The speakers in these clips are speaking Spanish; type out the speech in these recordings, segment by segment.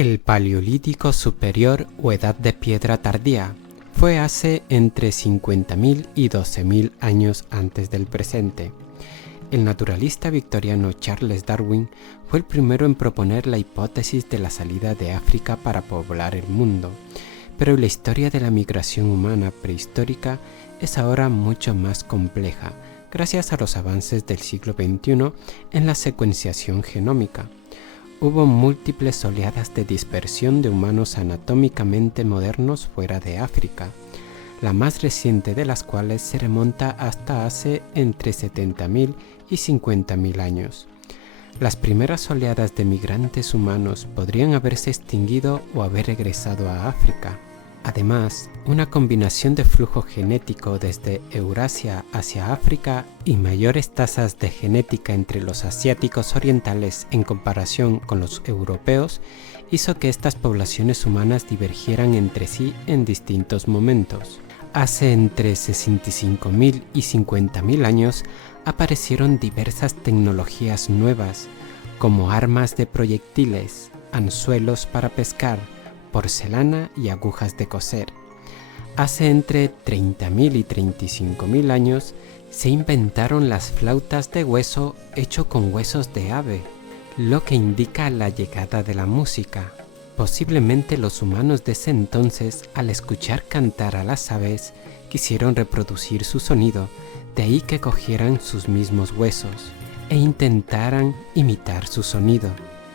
El Paleolítico Superior o Edad de Piedra Tardía fue hace entre 50.000 y 12.000 años antes del presente. El naturalista victoriano Charles Darwin fue el primero en proponer la hipótesis de la salida de África para poblar el mundo, pero la historia de la migración humana prehistórica es ahora mucho más compleja, gracias a los avances del siglo XXI en la secuenciación genómica. Hubo múltiples oleadas de dispersión de humanos anatómicamente modernos fuera de África, la más reciente de las cuales se remonta hasta hace entre 70.000 y 50.000 años. Las primeras oleadas de migrantes humanos podrían haberse extinguido o haber regresado a África. Además, una combinación de flujo genético desde Eurasia hacia África y mayores tasas de genética entre los asiáticos orientales en comparación con los europeos hizo que estas poblaciones humanas divergieran entre sí en distintos momentos. Hace entre 65.000 y 50.000 años aparecieron diversas tecnologías nuevas, como armas de proyectiles, anzuelos para pescar, porcelana y agujas de coser. Hace entre 30.000 y 35.000 años se inventaron las flautas de hueso hecho con huesos de ave, lo que indica la llegada de la música. Posiblemente los humanos de ese entonces, al escuchar cantar a las aves, quisieron reproducir su sonido, de ahí que cogieran sus mismos huesos e intentaran imitar su sonido.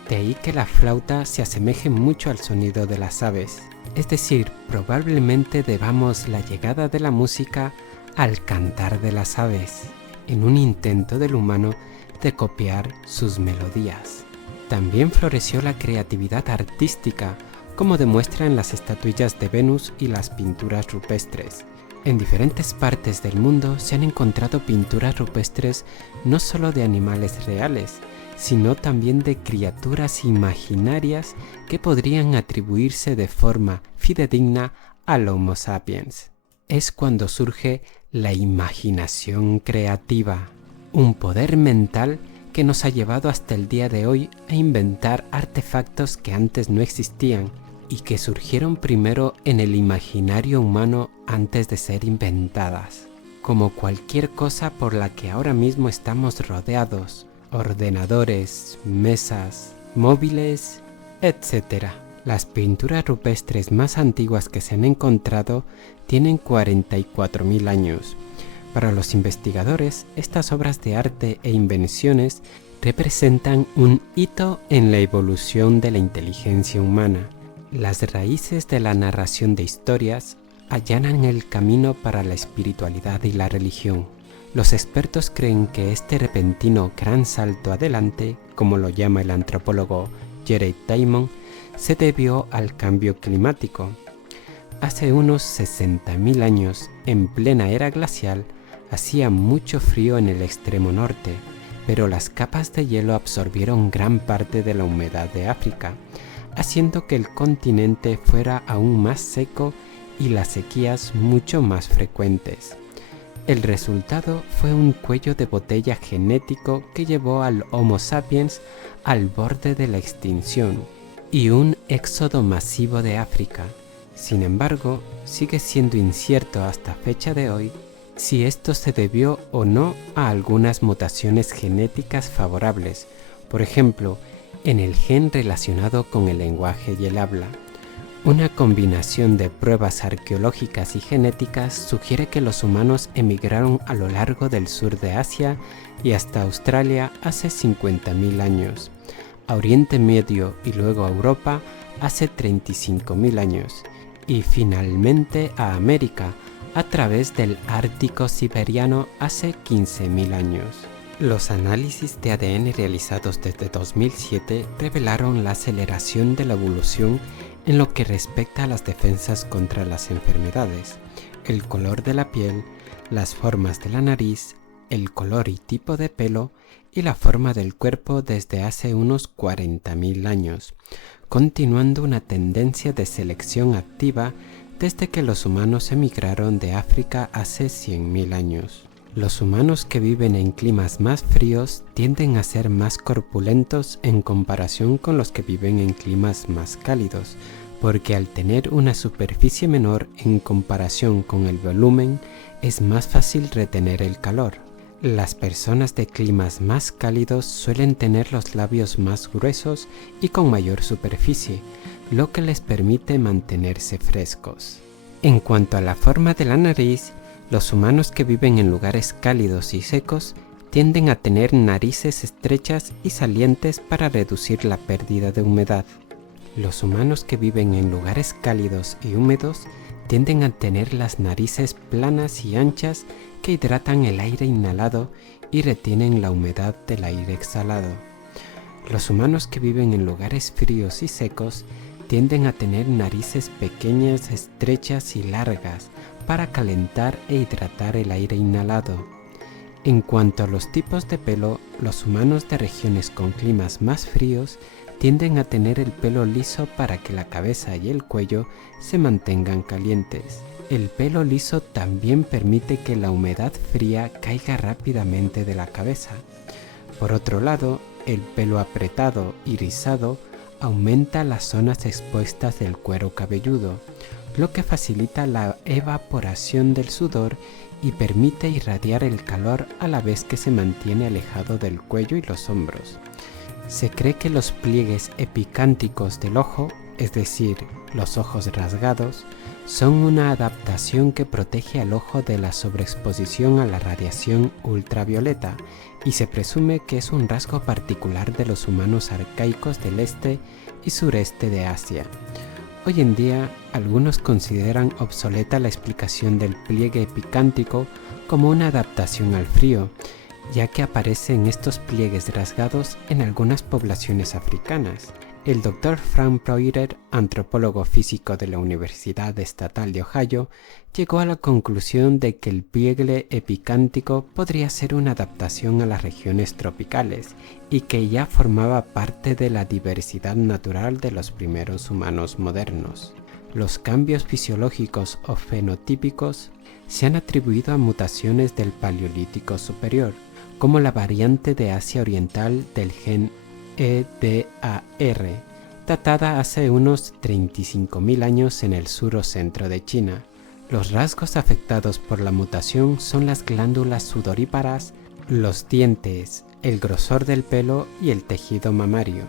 De ahí que la flauta se asemeje mucho al sonido de las aves. Es decir, probablemente debamos la llegada de la música al cantar de las aves, en un intento del humano de copiar sus melodías. También floreció la creatividad artística, como demuestra en las estatuillas de Venus y las pinturas rupestres. En diferentes partes del mundo se han encontrado pinturas rupestres no solo de animales reales, sino también de criaturas imaginarias que podrían atribuirse de forma fidedigna al Homo sapiens. Es cuando surge la imaginación creativa, un poder mental que nos ha llevado hasta el día de hoy a inventar artefactos que antes no existían y que surgieron primero en el imaginario humano antes de ser inventadas, como cualquier cosa por la que ahora mismo estamos rodeados: ordenadores, mesas, móviles, etc. Las pinturas rupestres más antiguas que se han encontrado tienen 44.000 años. Para los investigadores, estas obras de arte e invenciones representan un hito en la evolución de la inteligencia humana. Las raíces de la narración de historias allanan el camino para la espiritualidad y la religión. Los expertos creen que este repentino gran salto adelante, como lo llama el antropólogo Jared Diamond, se debió al cambio climático. Hace unos 60.000 años, en plena era glacial, hacía mucho frío en el extremo norte, pero las capas de hielo absorbieron gran parte de la humedad de África, haciendo que el continente fuera aún más seco y las sequías mucho más frecuentes. El resultado fue un cuello de botella genético que llevó al Homo sapiens al borde de la extinción y un éxodo masivo de África. Sin embargo, sigue siendo incierto hasta fecha de hoy si esto se debió o no a algunas mutaciones genéticas favorables, por ejemplo, en el gen relacionado con el lenguaje y el habla. Una combinación de pruebas arqueológicas y genéticas sugiere que los humanos emigraron a lo largo del sur de Asia y hasta Australia hace 50.000 años, a Oriente Medio y luego a Europa hace 35.000 años, y finalmente a América a través del Ártico siberiano hace 15.000 años. Los análisis de ADN realizados desde 2007 revelaron la aceleración de la evolución en lo que respecta a las defensas contra las enfermedades, el color de la piel, las formas de la nariz, el color y tipo de pelo y la forma del cuerpo desde hace unos 40.000 años, continuando una tendencia de selección activa desde que los humanos emigraron de África hace 100.000 años. Los humanos que viven en climas más fríos tienden a ser más corpulentos en comparación con los que viven en climas más cálidos, porque al tener una superficie menor en comparación con el volumen, es más fácil retener el calor. Las personas de climas más cálidos suelen tener los labios más gruesos y con mayor superficie, lo que les permite mantenerse frescos. En cuanto a la forma de la nariz, los humanos que viven en lugares cálidos y secos tienden a tener narices estrechas y salientes para reducir la pérdida de humedad. Los humanos que viven en lugares cálidos y húmedos tienden a tener las narices planas y anchas que hidratan el aire inhalado y retienen la humedad del aire exhalado. Los humanos que viven en lugares fríos y secos tienden a tener narices pequeñas, estrechas y largas para calentar e hidratar el aire inhalado. En cuanto a los tipos de pelo, los humanos de regiones con climas más fríos tienden a tener el pelo liso para que la cabeza y el cuello se mantengan calientes. El pelo liso también permite que la humedad fría caiga rápidamente de la cabeza. Por otro lado, el pelo apretado y rizado aumenta las zonas expuestas del cuero cabelludo, lo que facilita la evaporación del sudor y permite irradiar el calor a la vez que se mantiene alejado del cuello y los hombros. Se cree que los pliegues epicánticos del ojo, es decir, los ojos rasgados, son una adaptación que protege al ojo de la sobreexposición a la radiación ultravioleta y se presume que es un rasgo particular de los humanos arcaicos del este y sureste de Asia. Hoy en día, algunos consideran obsoleta la explicación del pliegue epicántico como una adaptación al frío, ya que aparecen estos pliegues rasgados en algunas poblaciones africanas. El Dr. Frank Preurer, antropólogo físico de la Universidad Estatal de Ohio, llegó a la conclusión de que el pliegue epicántico podría ser una adaptación a las regiones tropicales y que ya formaba parte de la diversidad natural de los primeros humanos modernos. Los cambios fisiológicos o fenotípicos se han atribuido a mutaciones del Paleolítico superior, como la variante de Asia Oriental del gen EDAR, datada hace unos 35.000 años en el sur o centro de China. Los rasgos afectados por la mutación son las glándulas sudoríparas, los dientes, el grosor del pelo y el tejido mamario.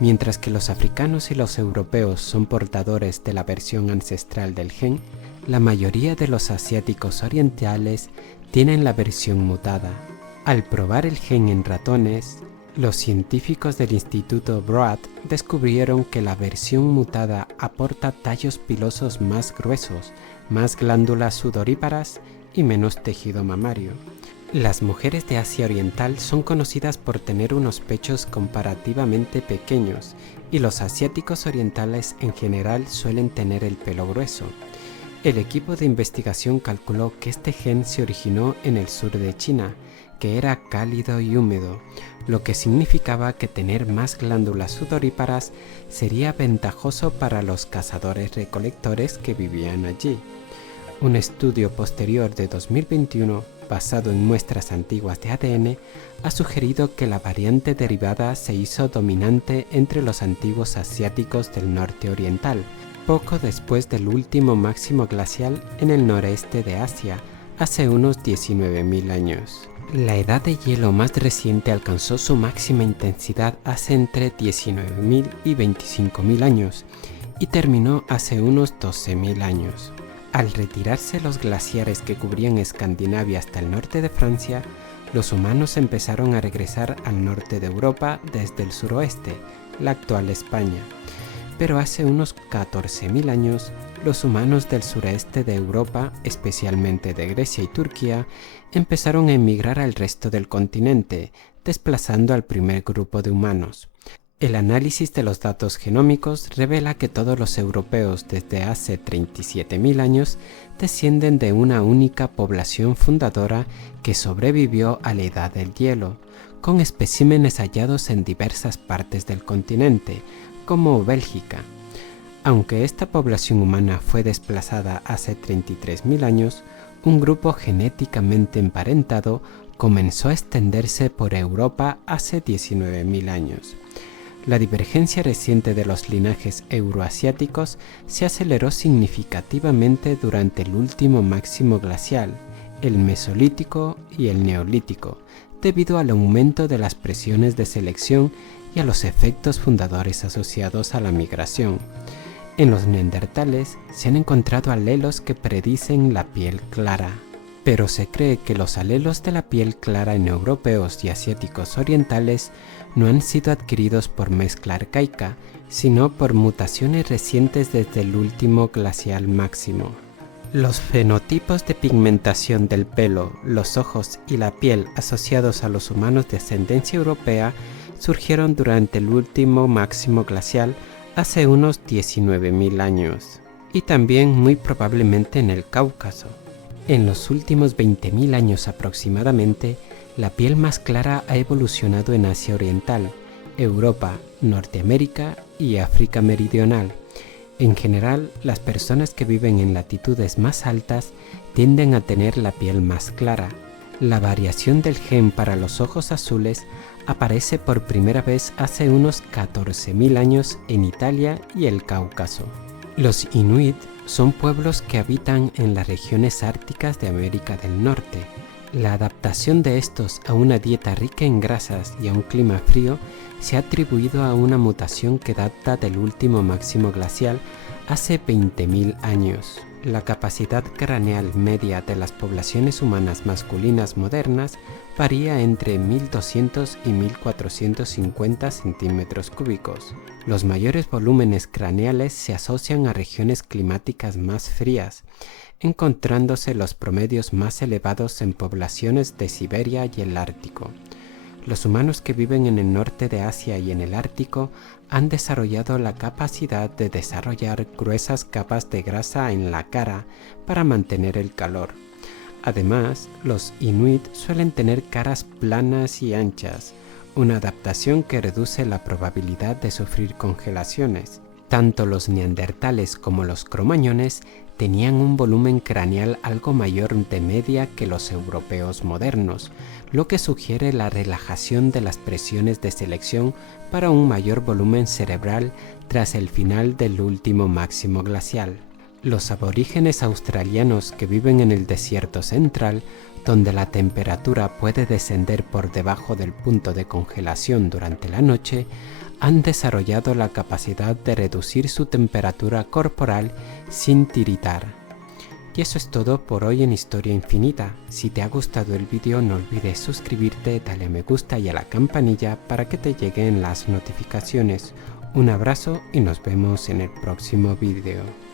Mientras que los africanos y los europeos son portadores de la versión ancestral del gen, la mayoría de los asiáticos orientales tienen la versión mutada. Al probar el gen en ratones, los científicos del Instituto Broad descubrieron que la versión mutada aporta tallos pilosos más gruesos, más glándulas sudoríparas y menos tejido mamario. Las mujeres de Asia Oriental son conocidas por tener unos pechos comparativamente pequeños y los asiáticos orientales en general suelen tener el pelo grueso. El equipo de investigación calculó que este gen se originó en el sur de China, que era cálido y húmedo, lo que significaba que tener más glándulas sudoríparas sería ventajoso para los cazadores-recolectores que vivían allí. Un estudio posterior de 2021, basado en muestras antiguas de ADN, ha sugerido que la variante derivada se hizo dominante entre los antiguos asiáticos del norte oriental, poco después del último máximo glacial en el noreste de Asia, hace unos 19.000 años. La edad de hielo más reciente alcanzó su máxima intensidad hace entre 19.000 y 25.000 años y terminó hace unos 12.000 años. Al retirarse los glaciares que cubrían Escandinavia hasta el norte de Francia, los humanos empezaron a regresar al norte de Europa desde el suroeste, la actual España. Pero hace unos 14.000 años, los humanos del sureste de Europa, especialmente de Grecia y Turquía, empezaron a emigrar al resto del continente, desplazando al primer grupo de humanos. El análisis de los datos genómicos revela que todos los europeos desde hace 37.000 años descienden de una única población fundadora que sobrevivió a la edad del hielo, con especímenes hallados en diversas partes del continente, como Bélgica. Aunque esta población humana fue desplazada hace 33.000 años, un grupo genéticamente emparentado comenzó a extenderse por Europa hace 19.000 años. La divergencia reciente de los linajes euroasiáticos se aceleró significativamente durante el último máximo glacial, el Mesolítico y el Neolítico, debido al aumento de las presiones de selección y a los efectos fundadores asociados a la migración. En los neandertales se han encontrado alelos que predicen la piel clara, pero se cree que los alelos de la piel clara en europeos y asiáticos orientales no han sido adquiridos por mezcla arcaica, sino por mutaciones recientes desde el último glacial máximo. Los fenotipos de pigmentación del pelo, los ojos y la piel asociados a los humanos de ascendencia europea surgieron durante el último máximo glacial hace unos 19.000 años, y también muy probablemente en el Cáucaso. En los últimos 20.000 años aproximadamente, la piel más clara ha evolucionado en Asia Oriental, Europa, Norteamérica y África Meridional. En general, las personas que viven en latitudes más altas tienden a tener la piel más clara. La variación del gen para los ojos azules aparece por primera vez hace unos 14.000 años en Italia y el Cáucaso. Los Inuit son pueblos que habitan en las regiones árticas de América del Norte. La adaptación de estos a una dieta rica en grasas y a un clima frío se ha atribuido a una mutación que data del último máximo glacial hace 20.000 años. La capacidad craneal media de las poblaciones humanas masculinas modernas varía entre 1.200 y 1.450 centímetros cúbicos. Los mayores volúmenes craneales se asocian a regiones climáticas más frías, encontrándose los promedios más elevados en poblaciones de Siberia y el Ártico. Los humanos que viven en el norte de Asia y en el Ártico han desarrollado la capacidad de desarrollar gruesas capas de grasa en la cara para mantener el calor. Además, los Inuit suelen tener caras planas y anchas, una adaptación que reduce la probabilidad de sufrir congelaciones. Tanto los neandertales como los cromañones tenían un volumen craneal algo mayor de media que los europeos modernos, lo que sugiere la relajación de las presiones de selección para un mayor volumen cerebral tras el final del último máximo glacial. Los aborígenes australianos que viven en el desierto central, donde la temperatura puede descender por debajo del punto de congelación durante la noche, han desarrollado la capacidad de reducir su temperatura corporal sin tiritar. Y eso es todo por hoy en Historia Infinita. Si te ha gustado el vídeo, no olvides suscribirte, darle a me gusta y a la campanilla para que te lleguen las notificaciones. Un abrazo y nos vemos en el próximo vídeo.